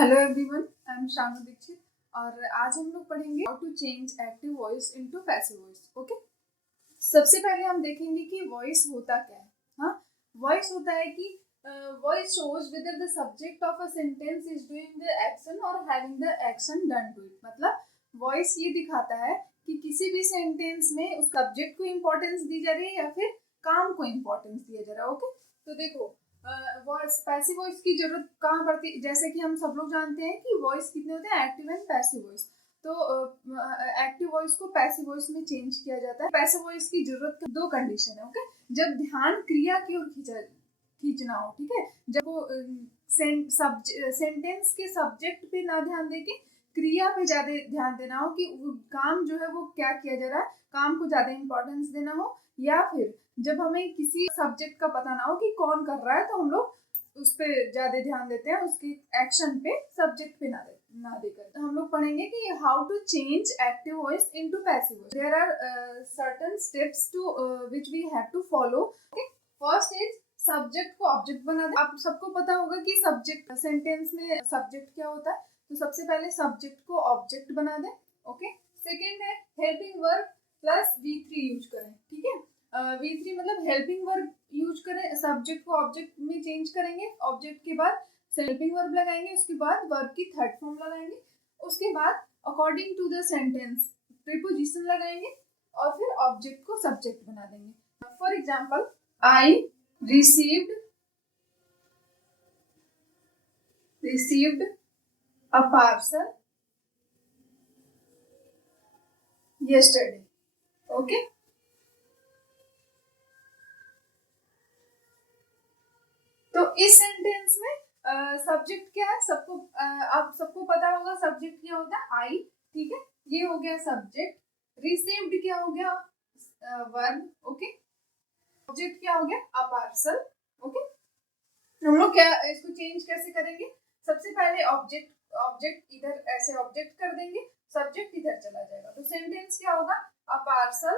Hello everyone, I am Shanu Dikshit और आज हम लोग पढ़ेंगे how to change active voice into passive voice. Okay, सबसे पहले हम देखेंगे कि वॉइस होता क्या है। हाँ, वॉइस होता है कि voice shows whether the subject of a sentence is doing the action और having the action done to it. मतलब वॉइस ये दिखाता है कि किसी भी सेंटेंस में उस सब्जेक्ट को इम्पोर्टेंस दी जा रही है या फिर काम को इम्पोर्टेंस दिया जा रहा है। ओके, तो देखो वॉइस पैसिव वॉइस की जरूरत कहाँ पड़ती है। जैसे कि हम सब लोग जानते हैं कि वॉइस कितने होते हैं, एक्टिव एंड पैसिव वॉइस। तो एक्टिव वॉइस को पैसिव वॉइस में चेंज किया जाता है। पैसिव वॉइस की जरूरत दो कंडीशन है। ओके, जब ध्यान क्रिया की ओर खींचना हो, ठीक है, जब वो सेंटेंस के सब्जेक्ट पे ना ध्यान देके क्रिया पे ज्यादा ध्यान देना हो कि काम जो है वो क्या किया जा रहा है, काम को ज्यादा इंपॉर्टेंस देना हो, या फिर जब हमें किसी सब्जेक्ट का पता ना हो कि कौन कर रहा है तो हम लोग उस पर ज्यादा ध्यान देते हैं, उसके एक्शन पे, सब्जेक्ट पे ना देकर। तो हम लोग पढ़ेंगे कि how to change active voice into passive voice. There are certain steps to which we have to follow. Okay, first is subject को ऑब्जेक्ट बना दे। आप सबको पता होगा कि सब्जेक्ट सेंटेंस में सब्जेक्ट क्या होता है, तो सबसे पहले सब्जेक्ट को ऑब्जेक्ट बना दे। ओके, सेकेंड है helping verb plus V3 use करें। ठीक है, V3 मतलब हेल्पिंग वर्ब यूज करें, सब्जेक्ट को ऑब्जेक्ट में चेंज करेंगे, ऑब्जेक्ट के बाद हेल्पिंग वर्ब लगाएंगे, उसके बाद वर्ब की थर्ड फॉर्म लगाएंगे, उसके बाद according to the sentence preposition लगाएंगे और फिर ऑब्जेक्ट को सब्जेक्ट बना देंगे। For example, I received a parcel yesterday. Okay, तो इस सेंटेंस में सब्जेक्ट क्या है, आप सबको पता होगा सब्जेक्ट क्या होता है, आई। ठीक है, ये हो गया सब्जेक्ट। रिसीव्ड क्या हो गया, वर्ब। ओके, ऑब्जेक्ट क्या हो गया, अ पार्सल। ओके, हम लोग क्या इसको चेंज कैसे करेंगे। सबसे पहले ऑब्जेक्ट इधर ऐसे ऑब्जेक्ट कर देंगे, सब्जेक्ट इधर चला जाएगा, तो सेंटेंस क्या होगा, अ पार्सल।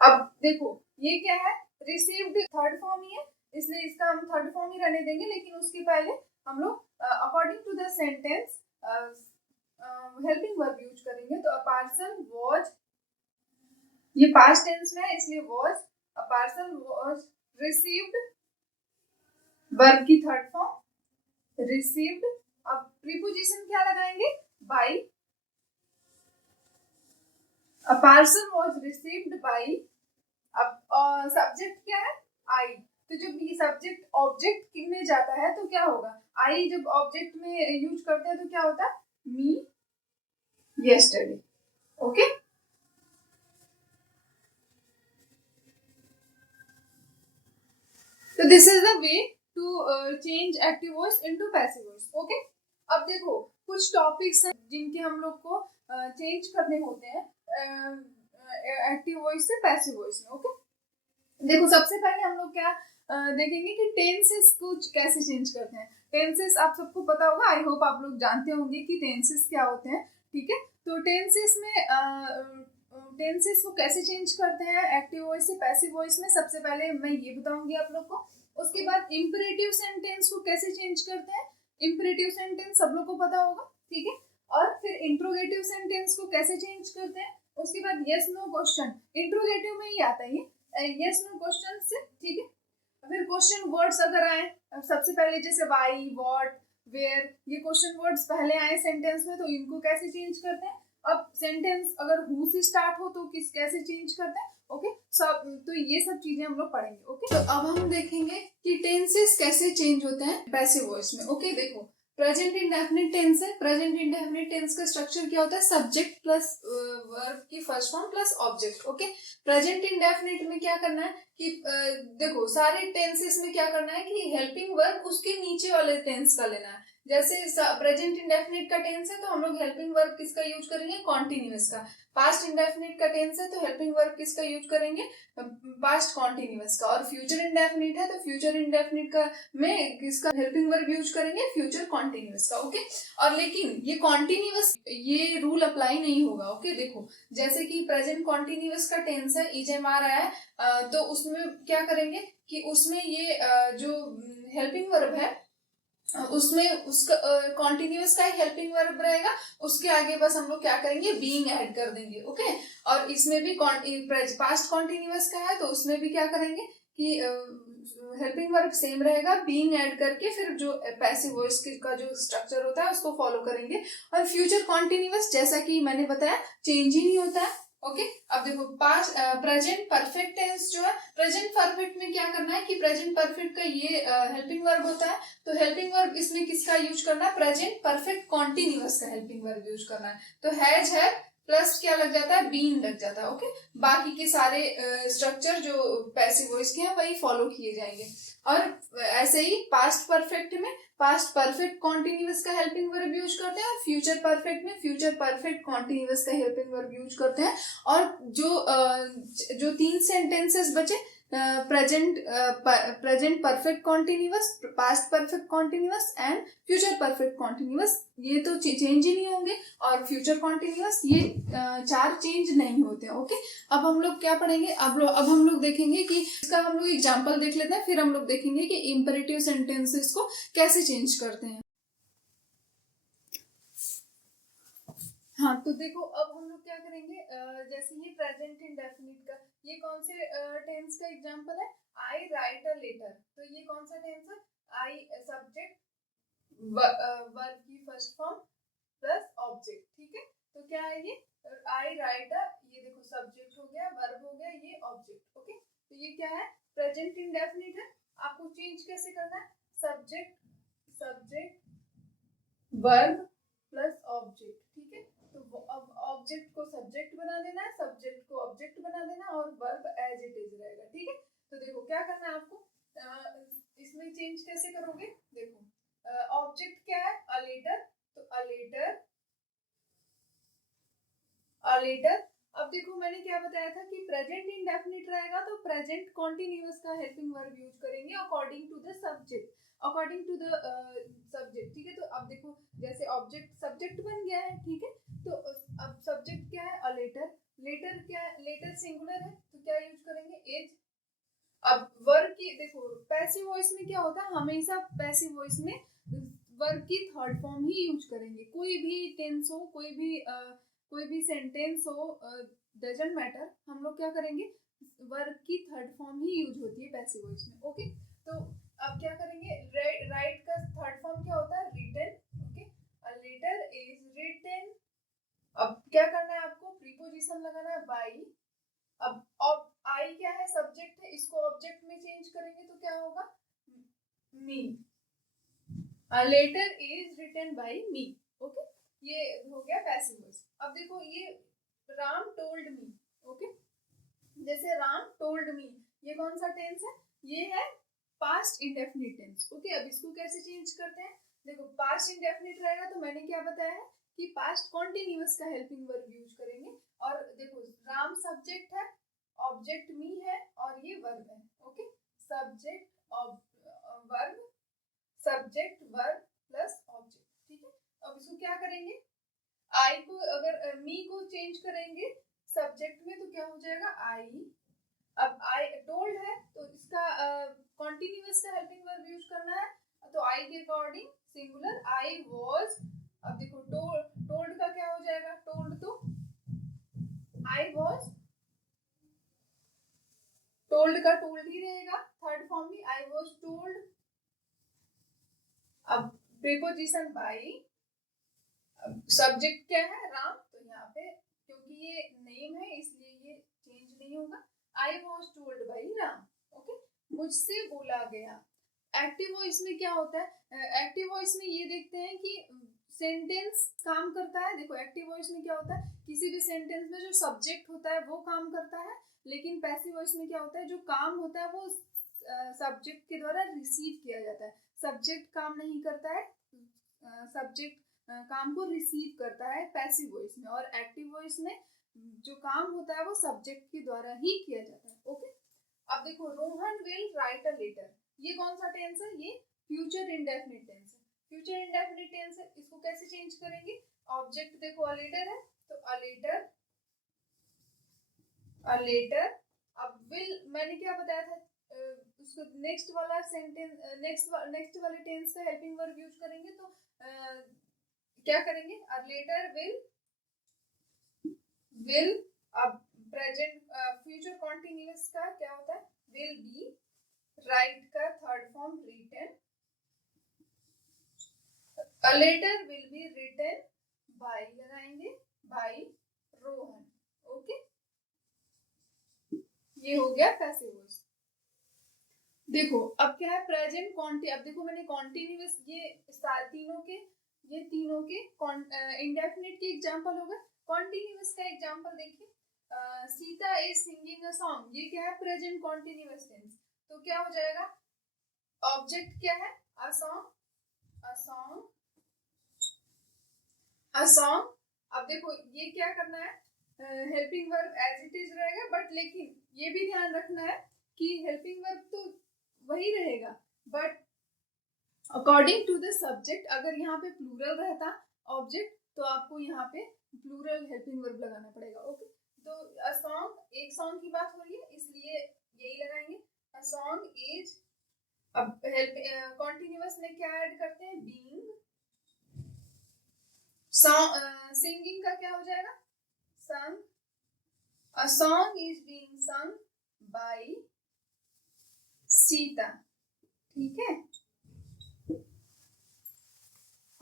अब देखो ये क्या है, रिसीव्ड थर्ड फॉर्म ही है, इसलिए इसका हम थर्ड फॉर्म ही रहने देंगे, लेकिन उसके पहले हम लोग according to the sentence helping verb use करेंगे। तो अ पार्सल वाज, ये पास्ट टेंस में है इसलिए was, a parcel was received, verb की थर्ड फॉर्म रिसीव्ड। अब प्रीपोजिशन क्या लगाएंगे, by. A parcel was received by. अब सब्जेक्ट क्या है, आई। तो जब ये सब्जेक्ट ऑब्जेक्ट में जाता है तो क्या होगा, आई जब ऑब्जेक्ट में यूज करते हैं तो क्या होता है, मी yesterday. ओके, तो this is the way to change active voice into passive voice. Okay, अब देखो कुछ टॉपिक्स हैं जिनके हम लोग को चेंज करने होते हैं एक्टिव वॉइस से पैसिव वॉइस में। ओके, देखो सबसे पहले हम लोग क्या देखेंगे कि टेंसेस को कैसे चेंज करते हैं। टेंसेस आप सबको पता होगा, आई होप आप लोग जानते होंगे कि टेंसेस क्या होते हैं। ठीक है, तो टेंसेस में टेंसेस को कैसे चेंज करते हैं एक्टिव वॉइस से पैसिव वॉइस में, सबसे पहले मैं ये बताऊंगी आप लोग को। उसके बाद इम्परेटिव सेंटेंस को कैसे चेंज करते हैं, इम्परेटिव सेंटेंस सब लोग को पता होगा। ठीक है, और फिर इंट्रोगेटिव सेंटेंस को कैसे चेंज करते हैं, उसके बाद यस नो क्वेश्चन, इंट्रोगेटिव में ही आता है ये यस नो क्वेश्चन से। ठीक है, फिर क्वेश्चन वर्ड्स अगर आए, सबसे पहले जैसे वाई, व्हाट, वेयर, ये क्वेश्चन वर्ड्स पहले आए सेंटेंस में, तो इनको कैसे चेंज करते हैं। अब सेंटेंस अगर हु से स्टार्ट हो तो किस कैसे चेंज करते हैं। ओके, सब तो ये सब चीजें हम लोग पढ़ेंगे। ओके, तो अब हम देखेंगे कि टेंसेस कैसे चेंज होते हैं पैसिव वॉइस में। ओके, देखो प्रेजेंट इंडेफिनिट टेंस है। प्रेजेंट इंडेफिनिट टेंस का स्ट्रक्चर क्या होता है, सब्जेक्ट प्लस वर्ब की first form plus object. Okay, present indefinite में क्या करना है कि देखो सारे टेंसेस में क्या करना है कि हेल्पिंग वर्ब उसके नीचे वाले टेंस का लेना है। जैसे प्रेजेंट इंडेफिनिट का टेंस है तो हम लोग हेल्पिंग वर्ब किसका यूज करेंगे, कॉन्टिन्यूअस का। पास्ट इंडेफिनिट का टेंस है तो हेल्पिंग वर्ब किसका यूज करेंगे, पास्ट कॉन्टिन्यूअस का। और फ्यूचर इंडेफिनिट है तो फ्यूचर इंडेफिनिट का में किसका हेल्पिंग वर्ब यूज करेंगे, फ्यूचर कॉन्टिन्यूअस का। ओके, और लेकिन ये कॉन्टिन्यूअस ये रूल अप्लाई नहीं होगा। ओके, देखो जैसे कि प्रेजेंट कॉन्टिन्यूअस का टेंस है, इजेमार आया है, तो उसमें क्या करेंगे कि उसमें ये जो हेल्पिंग वर्ब है उसमें उसका कॉन्टिन्यूअस का ही हेल्पिंग वर्ब रहेगा, उसके आगे बस हम लोग क्या करेंगे, बीइंग ऐड कर देंगे। ओके, और इसमें भी पास्ट कॉन्टिन्यूअस का है तो उसमें भी क्या करेंगे कि हेल्पिंग वर्ब सेम रहेगा, बीइंग ऐड करके फिर जो पैसिव वॉइस का जो स्ट्रक्चर होता है उसको फॉलो करेंगे। और फ्यूचर कॉन्टिन्यूअस जैसा कि मैंने बताया चेंज ही नहीं होता है। ओके, अब देखो पास्ट प्रेजेंट परफेक्ट टेंस जो है, प्रेजेंट परफेक्ट में क्या करना है कि प्रेजेंट परफेक्ट का ये हेल्पिंग वर्ब होता है, तो हेल्पिंग वर्ब इसमें किसका यूज करना है, प्रेजेंट परफेक्ट कॉन्टिन्यूअस का हेल्पिंग वर्ब यूज करना है। तो हैज है प्लस क्या लग जाता है, बीन लग जाता है। ओके, बाकी के सारे स्ट्रक्चर जो पैसिव वॉइस के हैं वही फॉलो किए जाएंगे। और ऐसे ही पास्ट परफेक्ट में पास्ट परफेक्ट कॉन्टिन्यूअस का हेल्पिंग वर्ब यूज करते हैं, और फ्यूचर परफेक्ट में फ्यूचर परफेक्ट कॉन्टिन्यूअस का हेल्पिंग वर्ब यूज करते हैं। और जो 3 सेंटेंसेस बचे, present perfect continuous, past perfect continuous and future perfect continuous, ये तो चेंज ही नहीं होंगे। और फ्यूचर कॉन्टिन्यूअस ये 4 चेंज नहीं होते। ओके, अब हम लोग क्या पढ़ेंगे, अब हम लोग देखेंगे कि इसका हम लोग एग्जांपल देख लेते हैं, फिर हम लोग देखेंगे कि इंपेरेटिव सेंटेंसेस को कैसे चेंज करते हैं। हाँ, तो देखो अब हम लोग क्या करेंगे, जैसे ये प्रेजेंट इंडेफिनिट का ये कौन से टेंस का एग्जांपल है, आई राइट अ लेटर। तो ये कौन सा टेंस है, आई सब्जेक्ट वर्ब की फर्स्ट फॉर्म प्लस ऑब्जेक्ट। ठीक है, तो क्या है ये, आई राइट अ, ये देखो सब्जेक्ट हो गया, वर्ब हो गया, ये ऑब्जेक्ट। ओके, तो ये क्या है, प्रेजेंट इंडेफिनिट है। आपको चेंज कैसे करना है, सब्जेक्ट वर्ब प्लस ऑब्जेक्ट। ठीक है, तो अब ऑब्जेक्ट को सब्जेक्ट बना देना है, सब्जेक्ट को ऑब्जेक्ट बना देना, और वर्ब एज इट इज रहेगा। ठीक है, तो देखो क्या करना है आपको, इसमें चेंज कैसे करोगे, देखो ऑब्जेक्ट क्या है, अ लेटर, तो अ लेटर। अब देखो मैंने क्या बताया था कि प्रेजेंट इंडेफिनिट रहेगा तो प्रेजेंट कॉन्टिन्यूअस का हेल्पिंग वर्ब यूज करेंगे अकॉर्डिंग टू द सब्जेक्ट, ठीक है, तो अब देखो जैसे ऑब्जेक्ट सब्जेक्ट बन गया है। ठीक है, तो अब सब्जेक्ट क्या है, अ लेटर क्या है, लेटर सिंगुलर है तो क्या यूज करेंगे, एज। अब वर्ब की देखो पैसिव वॉइस में क्या होता है, हमेशा पैसिव वॉइस में वर्ब की थर्ड फॉर्म ही यूज करेंगे। कोई भी टेंस हो, कोई भी सेंटेंस हो, डजंट मैटर, हम लोग क्या करेंगे, वर्ब की थर्ड फॉर्म ही यूज होती है पैसिव वॉइस में। ओके, तो अब क्या करेंगे, राइट का थर्ड फॉर्म क्या होता है, written. Okay, a letter is written. अब क्या करना है आपको, प्रीपोजिशन लगाना है बाई। अब आई क्या है, सब्जेक्ट है, इसको ऑब्जेक्ट में चेंज करेंगे तो क्या होगा, मी। A letter is written by me. Okay, ये हो गया पैसिव वॉइस। अब देखो ये राम टोल्ड मी। ओके, जैसे राम टोल्ड मी, ये कौन सा टेंस है, ये है पास्ट इंडेफिनिट टेंस। ओके, अब इसको कैसे चेंज करते हैं, देखो पास्ट इंडेफिनिट रहेगा तो मैंने क्या बताया है कि पास्ट कॉन्टिन्यूअस का हेल्पिंग वर्ब यूज करेंगे। और देखो राम सब्जेक्ट है, ऑब्जेक्ट मी है, और ये वर्ब है। Okay, subject verb, subject verb plus object. ठीक है, अब इसको क्या करेंगे, आई को अगर मी को चेंज करेंगे सब्जेक्ट में तो क्या हो जाएगा, आई। अब आई टोल्ड है तो इसका कॉन्टिन्यूअस का हेल्पिंग वर्ब यूज करना है, तो आई के अकॉर्डिंग सिंगुलर, आई वाज। अब देखो टोल्ड का क्या हो जाएगा, टोल्ड तो आई वाज, टोल्ड का टोल्ड ही रहेगा, थर्ड फॉर्म भी आई वाज टोल्ड। अब प्रीपोजिशन बाई, सब्जेक्ट क्या है, राम, तो यहाँ पे क्योंकि ये नेम है इसलिए ये चेंज नहीं होगा, I was told by Ram. Okay, मुझसे बोला गया। एक्टिव वॉइस में क्या होता है, एक्टिव वॉइस में ये देखते हैं कि सेंटेंस काम करता है। देखो एक्टिव वॉइस में क्या होता है, किसी भी सेंटेंस में जो सब्जेक्ट होता है वो काम करता है, लेकिन पैसिव वॉइस में क्या होता है, जो काम होता है वो सब्जेक्ट के द्वारा रिसीव किया जाता है, सब्जेक्ट काम नहीं करता है, सब्जेक्ट काम को रिसीव करता है पैसिव वॉइस में, और एक्टिव वॉइस में जो काम होता है वो सब्जेक्ट के द्वारा ही किया जाता है। ओके, अब देखो Rohan will write a letter, ये कौन सा टेंस है? ये फ्यूचर इंडेफिनिट टेंस है। फ्यूचर इंडेफिनिट टेंस है, इसको कैसे चेंज करेंगे? ऑब्जेक्ट देखो अ लेटर है, तो अ लेटर, अ लेटर। अब विल मैंने क्या बताया था, उसको नेक्स्ट वाला सेंटेंस, नेक्स्ट वाले टेंस का हेल्पिंग वर्ब यूज करेंगे, तो क्या करेंगे? A letter will. अब प्रेजेंट फ्यूचर कॉन्टिन्यूअस का क्या होता है? Will be. राइट का third form written, a letter will be written by, लगाएंगे बाय रोहन। ओके, ये हो गया पैसिव वॉइस। देखो अब क्या है? प्रेजेंट कॉन्टी, अब देखो मैंने कॉन्टिन्यूअस, ये तीनों के इंडेफिनिट के एग्जांपल हो गए। कॉन्टिन्यूअस का एग्जांपल देखिए, Sita is singing a song, ये क्या है? Present continuous tense. तो क्या हो जाएगा? ऑब्जेक्ट क्या है? A song, a song, a song. अब देखो ये क्या करना है? Helping verb as it is रहेगा, बट लेकिन ये भी ध्यान रखना है कि हेल्पिंग वर्ब तो वही रहेगा, but according to the subject, अगर यहाँ पे प्लूरल रहता ऑब्जेक्ट तो आपको यहाँ पे प्लूरल हेल्पिंग वर्ब लगाना पड़ेगा। ओके, तो अ सॉन्ग, एक सॉन्ग की बात हो रही है इसलिए यही लगाएंगे, अ सॉन्ग इज। अब हेल्प कॉन्टिन्यूअस में क्या ऐड करते हैं? बीइंग। सिंगिंग का क्या हो जाएगा? sung, a song is being sung by Sita. ठीक है,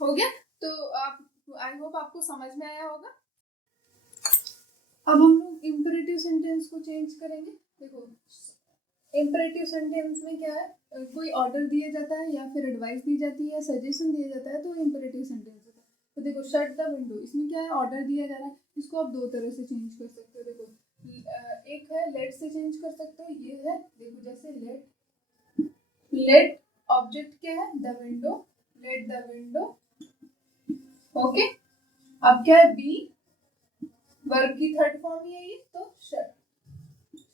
हो गया। तो आप, आई होप आपको समझ में आया होगा। अब हम लोग इम्परेटिव सेंटेंस को चेंज करेंगे। देखो इम्परेटिव सेंटेंस में क्या है? कोई ऑर्डर दिया जाता है या फिर एडवाइस दी जाती है या सजेशन दिया जाता है, तो इम्परेटिव सेंटेंस होता है। तो देखो शट द विंडो, इसमें क्या है? ऑर्डर दिया जा रहा है, इसको आप दो तरह से चेंज कर सकते हो। देखो एक है लेट से चेंज कर सकते हो, ये है देखो जैसे लेट ऑब्जेक्ट क्या है? The window, let the window. Okay, अब क्या है? बी वर्ब की थर्ड फॉर्म ही है ये, तो शट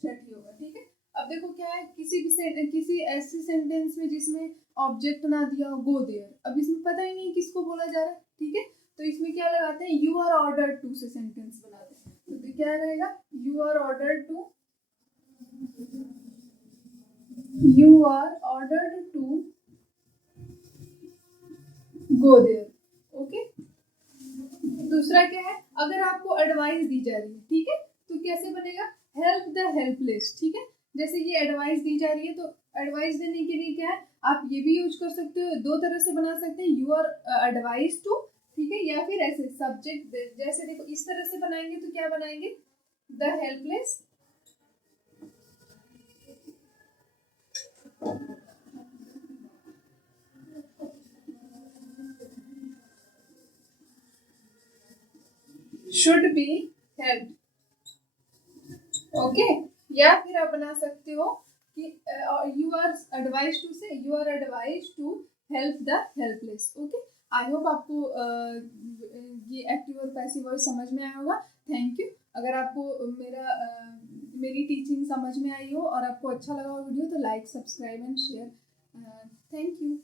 ही होगा। ठीक है, अब देखो क्या है? किसी ऐसे सेंटेंस में जिसमें ऑब्जेक्ट ना दिया हो, गो देयर, अब इसमें पता ही नहीं किसको बोला जा रहा है। ठीक है, तो इसमें क्या लगाते हैं? यू आर ऑर्डर्ड टू से सेंटेंस बनाते हैं, तो क्या रहेगा? You are ordered to, you are ordered to go there. Okay, दूसरा क्या है? अगर आपको एडवाइस दी जा रही है, ठीक है, तो कैसे बनेगा? Help the helpless. ठीक है, जैसे ये एडवाइस दी जा रही है, तो एडवाइस देने के लिए क्या है? आप ये भी यूज कर सकते हो, दो तरह से बना सकते हैं, यू आर एडवाइस टू, ठीक है, या फिर ऐसे सब्जेक्ट, जैसे देखो इस तरह से बनाएंगे तो क्या बनाएंगे? The helpless should be help. Okay, या फिर आप बना सकते हो कि यू आर एडवाइज टू से you are advise to help the helpless. Okay, I hope आपको ये एक्टिव और पैसिव वॉइस समझ में आया होगा। Thank you. अगर आपको मेरी टीचिंग समझ में आई हो और आपको अच्छा लगा हो वीडियो, तो like, subscribe and share. Thank you.